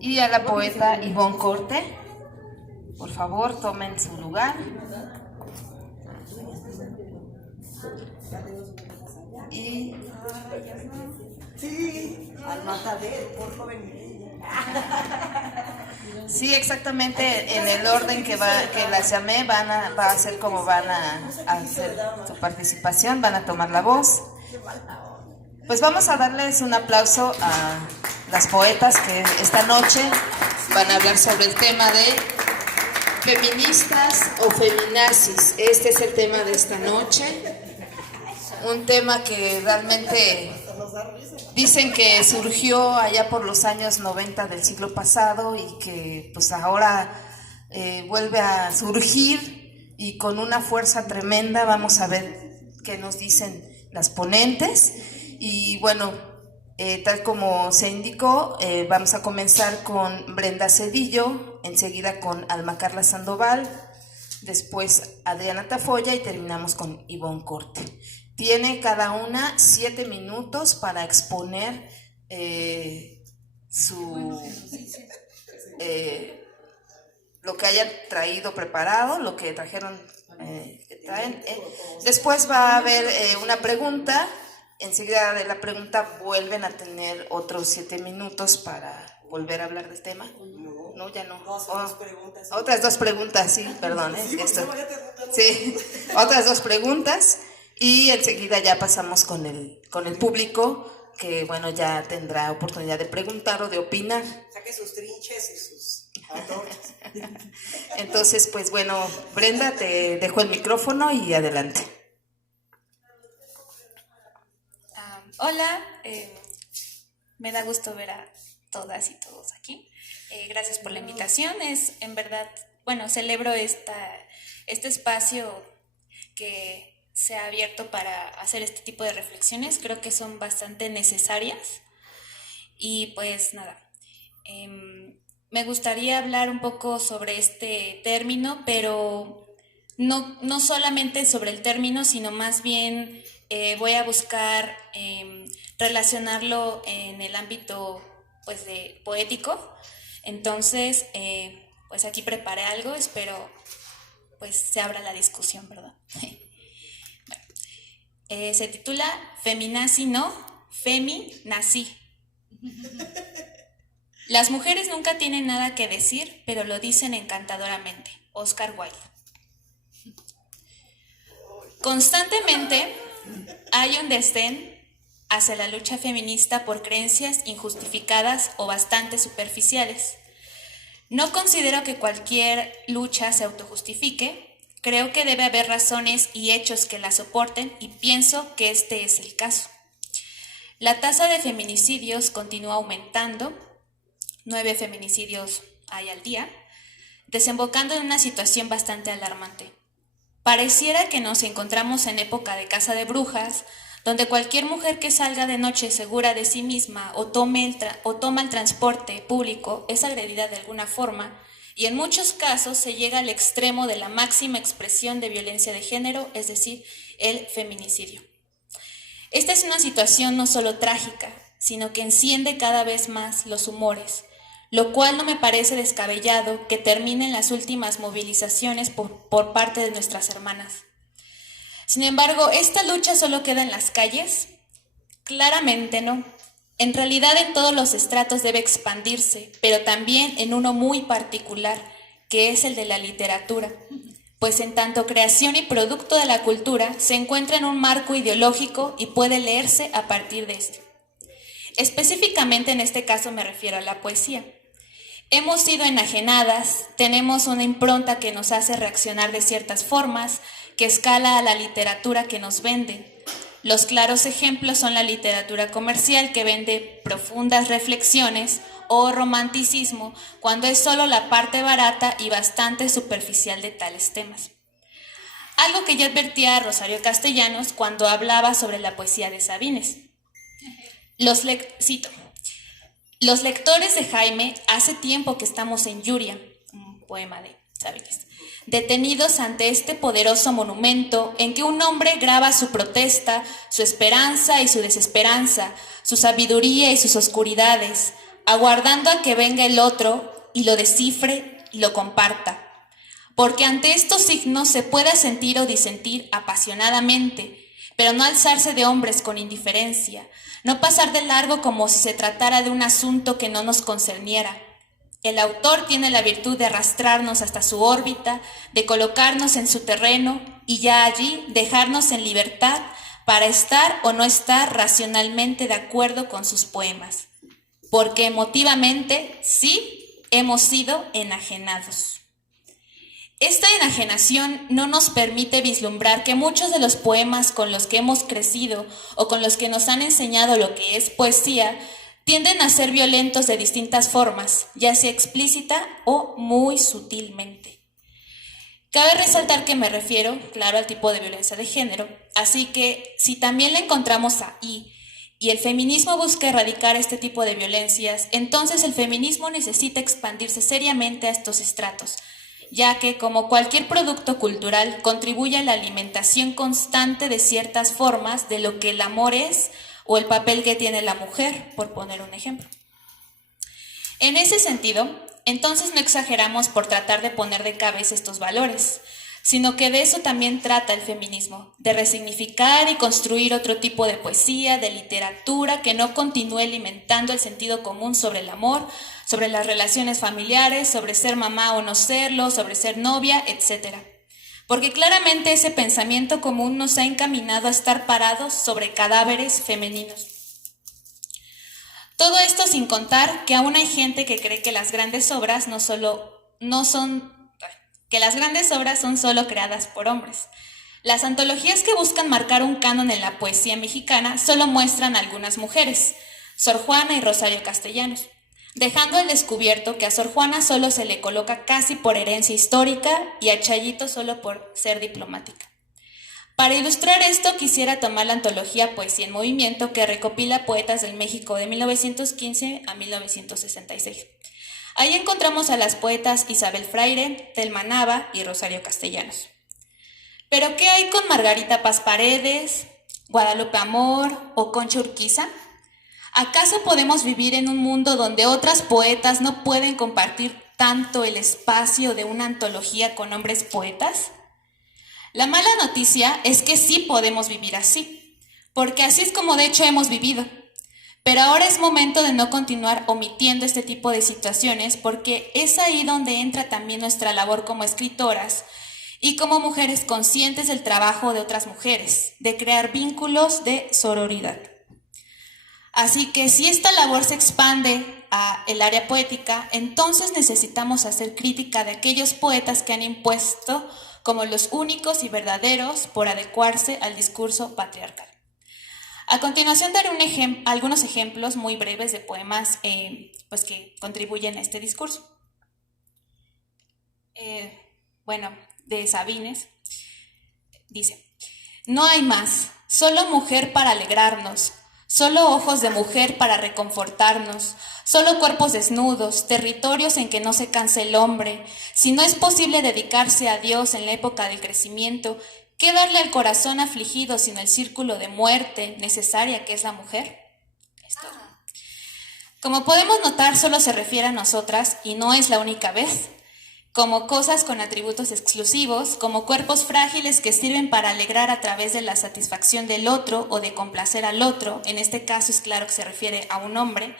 y a la poeta Ivonne Corte. Por favor, tomen su lugar. Y sí, al matadero, por joven. Sí, exactamente en el orden que las llamé, va a ser como van a hacer su participación, van a tomar la voz. Pues vamos a darles un aplauso a las poetas que esta noche van a hablar sobre el tema de feministas o feminazis. Este es el tema de esta noche. Un tema que realmente dicen que surgió allá por los años 90 del siglo pasado y que pues ahora vuelve a surgir y con una fuerza tremenda. Vamos a ver qué nos dicen las ponentes. Y bueno, tal como se indicó, vamos a comenzar con Brenda Cedillo, enseguida con Alma Carla Sandoval, después Adriana Tafoya y terminamos con Ivonne Corte. Tiene cada una 7 minutos para exponer lo que hayan traído preparado, lo que trajeron. Traen. Después va a haber una pregunta. Enseguida de la pregunta vuelven a tener otros 7 minutos para volver a hablar del tema. No, ya no. Otras 2 preguntas, sí, perdón. Sí, otras 2 preguntas. Y enseguida ya pasamos con el público, que bueno, ya tendrá oportunidad de preguntar o de opinar. Saque sus trinches y sus antorchas. Entonces, pues bueno, Brenda, te dejo el micrófono y adelante. Hola, me da gusto ver a todas y todos aquí. Gracias por la invitación. Es en verdad, bueno, celebro este espacio que se ha abierto para hacer este tipo de reflexiones. Creo que son bastante necesarias. Y pues nada, me gustaría hablar un poco sobre este término, pero no solamente sobre el término, sino más bien voy a buscar relacionarlo en el ámbito pues de poético. Entonces, pues aquí preparé algo, espero pues se abra la discusión, ¿verdad? Se titula Feminazi no, Femi-nací. Las mujeres nunca tienen nada que decir, pero lo dicen encantadoramente. Oscar Wilde. Constantemente hay un desdén hacia la lucha feminista por creencias injustificadas o bastante superficiales. No considero que cualquier lucha se autojustifique. Creo que debe haber razones y hechos que la soporten y pienso que este es el caso. La tasa de feminicidios continúa aumentando, 9 feminicidios hay al día, desembocando en una situación bastante alarmante. Pareciera que nos encontramos en época de caza de brujas, donde cualquier mujer que salga de noche segura de sí misma o toma el transporte público es agredida de alguna forma, y en muchos casos se llega al extremo de la máxima expresión de violencia de género, es decir, el feminicidio. Esta es una situación no solo trágica, sino que enciende cada vez más los humores, lo cual no me parece descabellado que terminen las últimas movilizaciones por parte de nuestras hermanas. Sin embargo, ¿esta lucha solo queda en las calles? Claramente no. En realidad en todos los estratos debe expandirse, pero también en uno muy particular, que es el de la literatura, pues en tanto creación y producto de la cultura se encuentra en un marco ideológico y puede leerse a partir de este. Específicamente en este caso me refiero a la poesía. Hemos sido enajenadas, tenemos una impronta que nos hace reaccionar de ciertas formas, que escala a la literatura que nos vende. Los claros ejemplos son la literatura comercial, que vende profundas reflexiones, o romanticismo, cuando es solo la parte barata y bastante superficial de tales temas. Algo que ya advertía Rosario Castellanos cuando hablaba sobre la poesía de Sabines. Cito: los lectores de Jaime hace tiempo que estamos en Yuria, un poema de Sabines, detenidos ante este poderoso monumento en que un hombre graba su protesta, su esperanza y su desesperanza, su sabiduría y sus oscuridades, aguardando a que venga el otro y lo descifre y lo comparta. Porque ante estos signos se puede sentir o disentir apasionadamente, pero no alzarse de hombres con indiferencia, no pasar de largo como si se tratara de un asunto que no nos concerniera. El autor tiene la virtud de arrastrarnos hasta su órbita, de colocarnos en su terreno y ya allí dejarnos en libertad para estar o no estar racionalmente de acuerdo con sus poemas, porque emotivamente sí hemos sido enajenados. Esta enajenación no nos permite vislumbrar que muchos de los poemas con los que hemos crecido o con los que nos han enseñado lo que es poesía tienden a ser violentos de distintas formas, ya sea explícita o muy sutilmente. Cabe resaltar que me refiero, claro, al tipo de violencia de género, así que si también la encontramos ahí y el feminismo busca erradicar este tipo de violencias, entonces el feminismo necesita expandirse seriamente a estos estratos, ya que, como cualquier producto cultural, contribuye a la alimentación constante de ciertas formas de lo que el amor es o el papel que tiene la mujer, por poner un ejemplo. En ese sentido, entonces no exageramos por tratar de poner de cabeza estos valores, sino que de eso también trata el feminismo, de resignificar y construir otro tipo de poesía, de literatura que no continúe alimentando el sentido común sobre el amor, sobre las relaciones familiares, sobre ser mamá o no serlo, sobre ser novia, etc. Porque claramente ese pensamiento común nos ha encaminado a estar parados sobre cadáveres femeninos. Todo esto sin contar que aún hay gente que cree que las grandes obras son solo creadas por hombres. Las antologías que buscan marcar un canon en la poesía mexicana solo muestran a algunas mujeres, Sor Juana y Rosario Castellanos, dejando al descubierto que a Sor Juana solo se le coloca casi por herencia histórica y a Chayito solo por ser diplomática. Para ilustrar esto quisiera tomar la antología Poesía en Movimiento que recopila poetas del México de 1915 a 1966. Ahí encontramos a las poetas Isabel Fraire, Thelma Nava y Rosario Castellanos. ¿Pero qué hay con Margarita Paz Paredes, Guadalupe Amor o Concha Urquiza? ¿Acaso podemos vivir en un mundo donde otras poetas no pueden compartir tanto el espacio de una antología con hombres poetas? La mala noticia es que sí podemos vivir así, porque así es como de hecho hemos vivido. Pero ahora es momento de no continuar omitiendo este tipo de situaciones porque es ahí donde entra también nuestra labor como escritoras y como mujeres conscientes del trabajo de otras mujeres, de crear vínculos de sororidad. Así que si esta labor se expande a el área poética, entonces necesitamos hacer crítica de aquellos poetas que han impuesto como los únicos y verdaderos por adecuarse al discurso patriarcal. A continuación daré algunos ejemplos muy breves de poemas que contribuyen a este discurso. De Sabines, dice: no hay más, solo mujer para alegrarnos, solo ojos de mujer para reconfortarnos, solo cuerpos desnudos, territorios en que no se canse el hombre. Si no es posible dedicarse a Dios en la época del crecimiento, ¿qué darle al corazón afligido sino el círculo de muerte necesaria que es la mujer? Como podemos notar, solo se refiere a nosotras y no es la única vez. Como cosas con atributos exclusivos, como cuerpos frágiles que sirven para alegrar a través de la satisfacción del otro o de complacer al otro, en este caso es claro que se refiere a un hombre,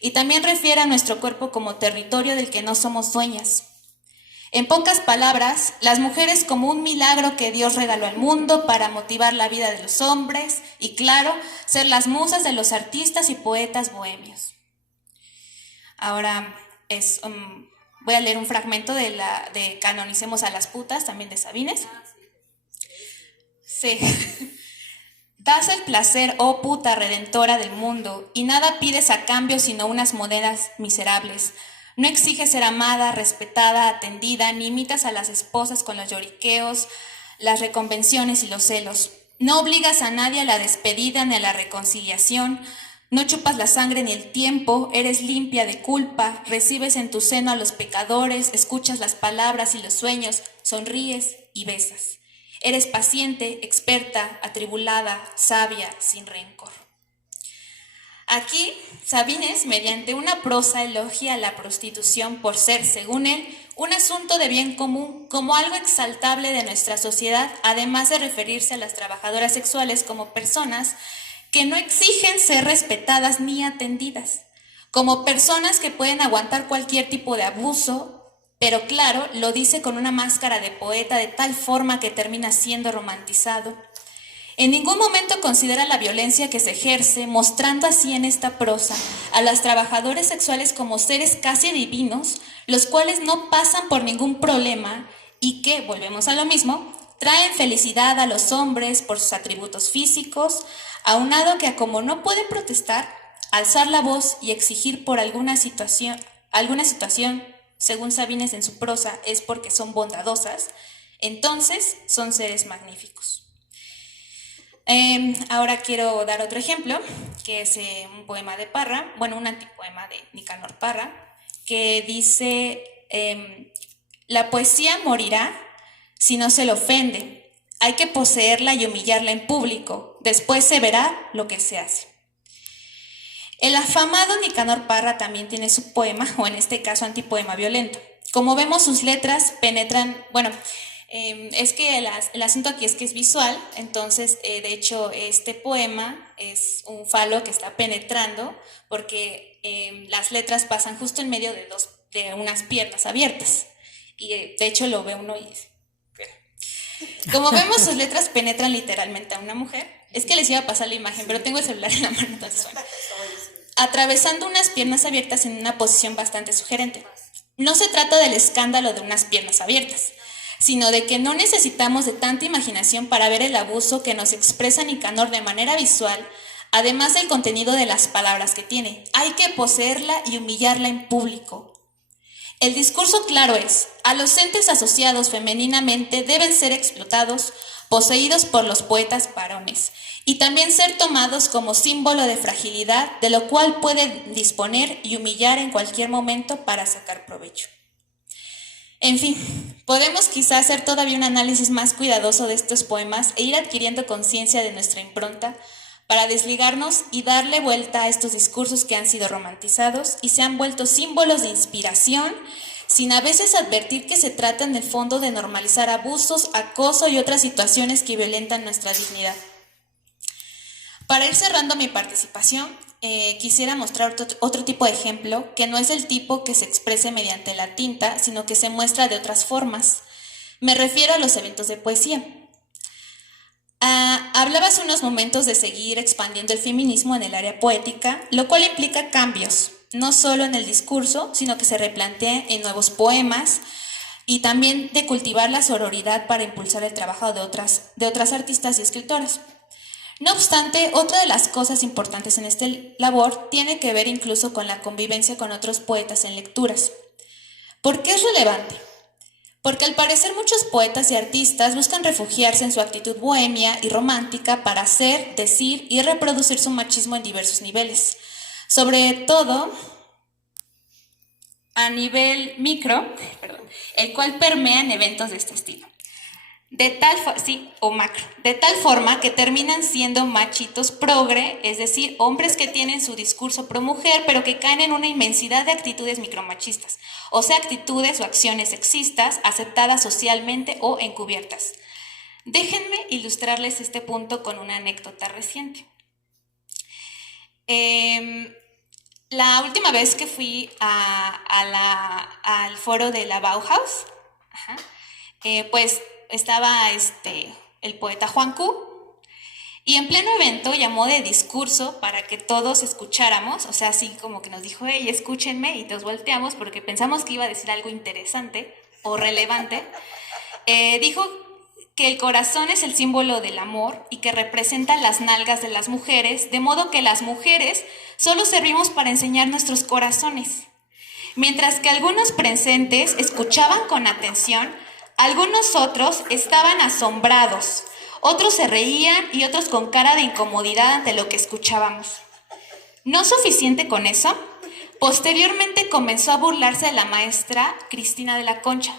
y también refiere a nuestro cuerpo como territorio del que no somos dueñas. En pocas palabras, las mujeres como un milagro que Dios regaló al mundo para motivar la vida de los hombres y, claro, ser las musas de los artistas y poetas bohemios. Ahora voy a leer un fragmento de Canonicemos a las putas, también de Sabines. Sí. Das el placer, oh puta redentora del mundo, y nada pides a cambio sino unas monedas miserables. No exiges ser amada, respetada, atendida, ni imitas a las esposas con los lloriqueos, las reconvenciones y los celos. No obligas a nadie a la despedida ni a la reconciliación. No chupas la sangre ni el tiempo, eres limpia de culpa, recibes en tu seno a los pecadores, escuchas las palabras y los sueños, sonríes y besas. Eres paciente, experta, atribulada, sabia, sin rencor. Aquí, Sabines, mediante una prosa, elogia a la prostitución por ser, según él, un asunto de bien común, como algo exaltable de nuestra sociedad, además de referirse a las trabajadoras sexuales como personas que no exigen ser respetadas ni atendidas, como personas que pueden aguantar cualquier tipo de abuso, pero claro, lo dice con una máscara de poeta de tal forma que termina siendo romantizado. En ningún momento considera la violencia que se ejerce, mostrando así en esta prosa a las trabajadoras sexuales como seres casi divinos, los cuales no pasan por ningún problema y que, volvemos a lo mismo, traen felicidad a los hombres por sus atributos físicos, aunado que como no pueden protestar, alzar la voz y exigir por alguna situación, según Sabines en su prosa, es porque son bondadosas, entonces son seres magníficos. Ahora quiero dar otro ejemplo, que es un poema de Parra, bueno, un antipoema de Nicanor Parra, que dice, la poesía morirá si no se le ofende, hay que poseerla y humillarla en público, después se verá lo que se hace. El afamado Nicanor Parra también tiene su poema, o en este caso antipoema violento. Como vemos, sus letras penetran, es que el asunto aquí es que es visual, entonces de hecho este poema es un falo que está penetrando porque las letras pasan justo en medio de unas piernas abiertas y de hecho lo ve uno y dice, como vemos sus letras penetran literalmente a una mujer, es que les iba a pasar la imagen pero tengo el celular en la mano, entonces bueno, atravesando unas piernas abiertas en una posición bastante sugerente. No se trata del escándalo de unas piernas abiertas, sino de que no necesitamos de tanta imaginación para ver el abuso que nos expresa Nicanor de manera visual, además del contenido de las palabras que tiene. Hay que poseerla y humillarla en público. El discurso claro es, a los entes asociados femeninamente deben ser explotados, poseídos por los poetas varones, y también ser tomados como símbolo de fragilidad, de lo cual pueden disponer y humillar en cualquier momento para sacar provecho. En fin, podemos quizá hacer todavía un análisis más cuidadoso de estos poemas e ir adquiriendo conciencia de nuestra impronta para desligarnos y darle vuelta a estos discursos que han sido romantizados y se han vuelto símbolos de inspiración, sin a veces advertir que se trata en el fondo de normalizar abusos, acoso y otras situaciones que violentan nuestra dignidad. Para ir cerrando mi participación, quisiera mostrar otro tipo de ejemplo que no es el tipo que se exprese mediante la tinta, sino que se muestra de otras formas. Me refiero a los eventos de poesía. Hablaba hace unos momentos de seguir expandiendo el feminismo en el área poética, lo cual implica cambios, no solo en el discurso, sino que se replantea en nuevos poemas y también de cultivar la sororidad para impulsar el trabajo de otras artistas y escritoras. No obstante, otra de las cosas importantes en este labor tiene que ver incluso con la convivencia con otros poetas en lecturas. ¿Por qué es relevante? Porque al parecer muchos poetas y artistas buscan refugiarse en su actitud bohemia y romántica para hacer, decir y reproducir su machismo en diversos niveles. Sobre todo a nivel micro, el cual permea en eventos de este estilo. De tal forma que terminan siendo machitos progre, es decir, hombres que tienen su discurso pro mujer, pero que caen en una inmensidad de actitudes micromachistas, o sea, actitudes o acciones sexistas aceptadas socialmente o encubiertas. Déjenme ilustrarles este punto con una anécdota reciente. La última vez que fui al foro de la Bauhaus, pues estaba el poeta Juan Q, y en pleno evento llamó de discurso para que todos escucháramos, o sea, así como que nos dijo, hey, escúchenme, y nos volteamos porque pensamos que iba a decir algo interesante o relevante. Dijo que el corazón es el símbolo del amor y que representa las nalgas de las mujeres, de modo que las mujeres solo servimos para enseñar nuestros corazones. Mientras que algunos presentes escuchaban con atención, algunos otros estaban asombrados, otros se reían y otros con cara de incomodidad ante lo que escuchábamos. ¿No suficiente con eso? Posteriormente comenzó a burlarse de la maestra Cristina de la Concha.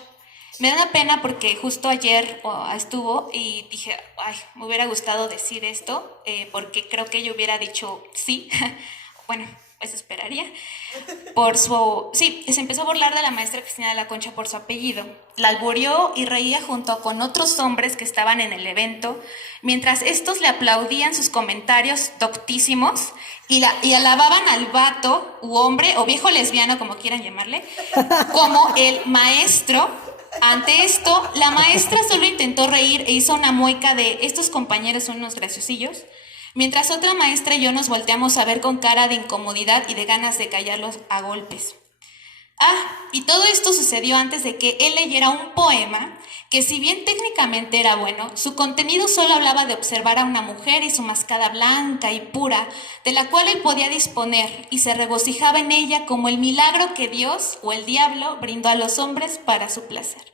Me da una pena porque justo ayer estuvo y dije, ay, me hubiera gustado decir esto, porque creo que ella hubiera dicho sí, bueno, eso esperaría, se empezó a burlar de la maestra Cristina de la Concha por su apellido. La alburió y reía junto con otros hombres que estaban en el evento, mientras estos le aplaudían sus comentarios doctísimos y alababan al vato u hombre o viejo lesbiano, como quieran llamarle, como el maestro. Ante esto, la maestra solo intentó reír e hizo una mueca de estos compañeros son unos graciosillos, mientras otra maestra y yo nos volteamos a ver con cara de incomodidad y de ganas de callarlos a golpes. Y todo esto sucedió antes de que él leyera un poema que, si bien técnicamente era bueno, su contenido solo hablaba de observar a una mujer y su mascada blanca y pura, de la cual él podía disponer, y se regocijaba en ella como el milagro que Dios o el diablo brindó a los hombres para su placer.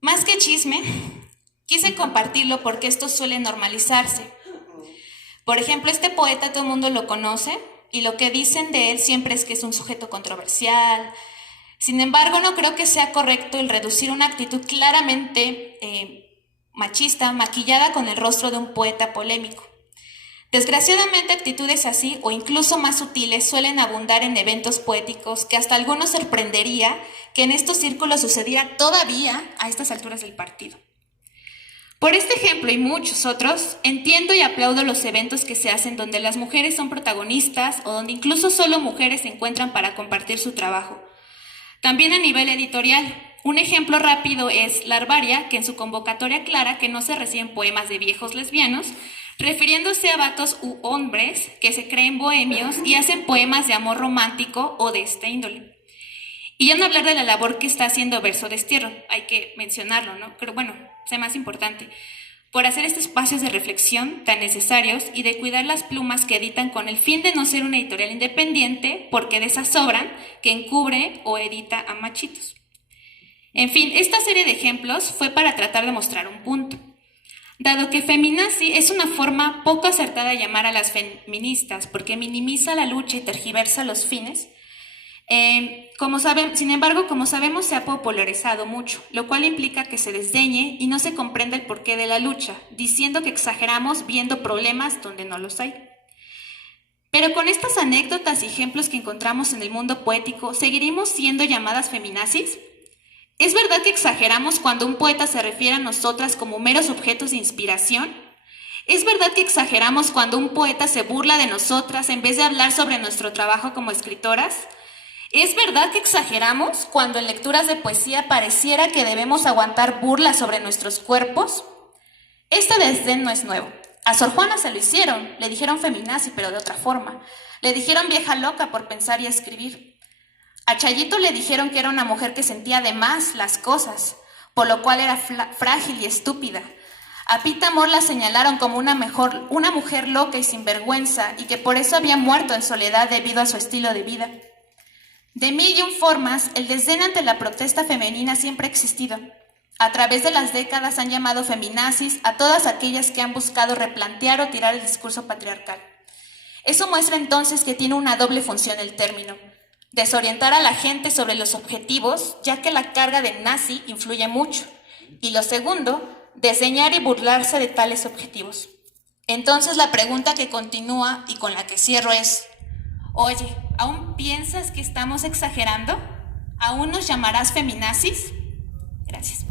Más que chisme, quise compartirlo porque esto suele normalizarse. Por ejemplo, este poeta todo el mundo lo conoce y lo que dicen de él siempre es que es un sujeto controversial. Sin embargo, no creo que sea correcto el reducir una actitud claramente machista, maquillada con el rostro de un poeta polémico. Desgraciadamente, actitudes así o incluso más sutiles suelen abundar en eventos poéticos que hasta a algunos sorprendería que en estos círculos sucediera todavía a estas alturas del partido. Por este ejemplo y muchos otros, entiendo y aplaudo los eventos que se hacen donde las mujeres son protagonistas o donde incluso solo mujeres se encuentran para compartir su trabajo. También a nivel editorial, un ejemplo rápido es Larvaria, que en su convocatoria aclara que no se reciben poemas de viejos lesbianos, refiriéndose a vatos u hombres que se creen bohemios y hacen poemas de amor romántico o de esta índole. Y ya no hablar de la labor que está haciendo Verso Destierro, hay que mencionarlo, ¿no? Pero bueno, sea más importante, por hacer estos espacios de reflexión tan necesarios y de cuidar las plumas que editan con el fin de no ser una editorial independiente, porque de esas sobran, que encubre o edita a machitos. En fin, esta serie de ejemplos fue para tratar de mostrar un punto. Dado que feminazi es una forma poco acertada de llamar a las feministas, porque minimiza la lucha y tergiversa los fines, sin embargo, como sabemos, se ha popularizado mucho, lo cual implica que se desdeñe y no se comprende el porqué de la lucha, diciendo que exageramos viendo problemas donde no los hay. Pero con estas anécdotas y ejemplos que encontramos en el mundo poético, ¿seguiremos siendo llamadas feminazis? ¿Es verdad que exageramos cuando un poeta se refiere a nosotras como meros objetos de inspiración? ¿Es verdad que exageramos cuando un poeta se burla de nosotras en vez de hablar sobre nuestro trabajo como escritoras? ¿Es verdad que exageramos cuando en lecturas de poesía pareciera que debemos aguantar burlas sobre nuestros cuerpos? Este desdén no es nuevo. A Sor Juana se lo hicieron, le dijeron feminazi, pero de otra forma. Le dijeron vieja loca por pensar y escribir. A Chayito le dijeron que era una mujer que sentía de más las cosas, por lo cual era frágil y estúpida. A Pita Amor la señalaron como una mujer loca y sinvergüenza y que por eso había muerto en soledad debido a su estilo de vida. De mil y un formas, el desdén ante la protesta femenina siempre ha existido. A través de las décadas han llamado feminazis a todas aquellas que han buscado replantear o tirar el discurso patriarcal. Eso muestra entonces que tiene una doble función el término: desorientar a la gente sobre los objetivos, ya que la carga de nazi influye mucho, y lo segundo, desdeñar y burlarse de tales objetivos. Entonces la pregunta que continúa y con la que cierro es: oye, ¿aún piensas que estamos exagerando? ¿Aún nos llamarás feminazis? Gracias.